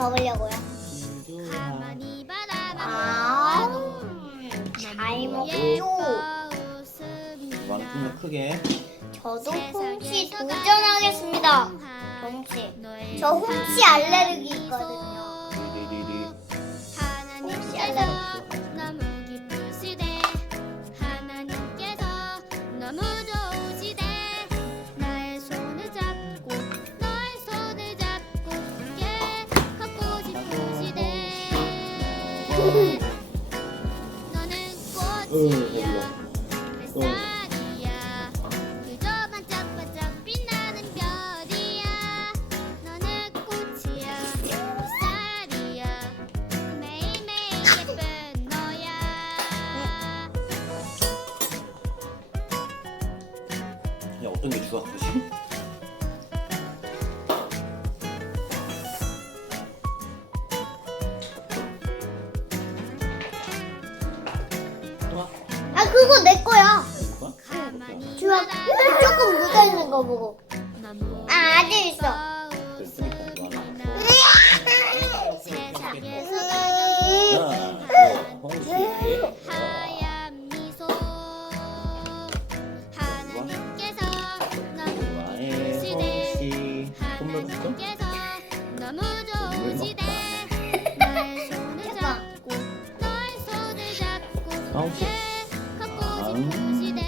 먹으려고요. 가만히 아, 바라봐도 잘 먹죠. 좀더 크게. 저도 홍시 도전하겠습니다. 홍시. 저 홍시 알레르기 있거든요. 매일매일 예쁜 너야 야 어떤 게 좋아 그지? 아, 그거 내 거야. 이거? 좋아. 조금 묻어 있는 거 보고. 아, 아직 있어. 됐으니까 이거 하나. 좋아해 홍시. 선물 아, 싶으시대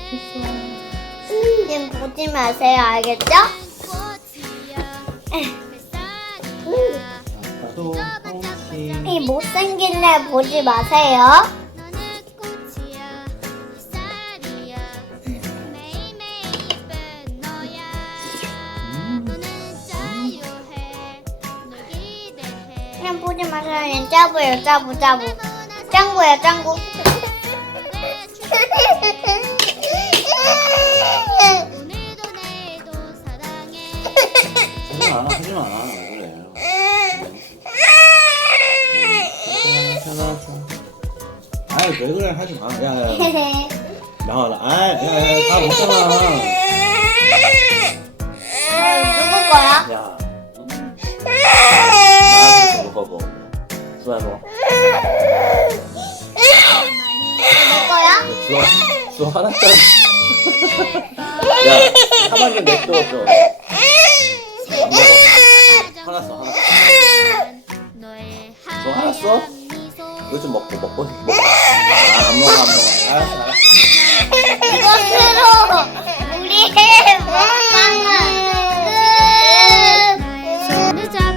지금 보지 마세요. 알겠죠? 꽃이야 햇살이야 나도 홍시. 이 못생긴 애 보지 마세요. 음. 그냥 보지 마세요. 그냥 짜부예요. 짜부, 짜부. 짱구야, 짱구. 하지 왜 그래 편하죠 아이 왜 그래 하지 마 야 야 야 나와라 아이 야 야 다 먹잖아 누구 거야? 야 나한테 먹어봐 수아 너내 거야? 수아 수아 하나짜리 야 가만 좀 냅둬 좀 먹었어? 이거 좀 먹고 먹고 아, 먹고. 아안 먹어 안 먹어. 알았어 알았어. 이것으로 우리의 먹방은 끝.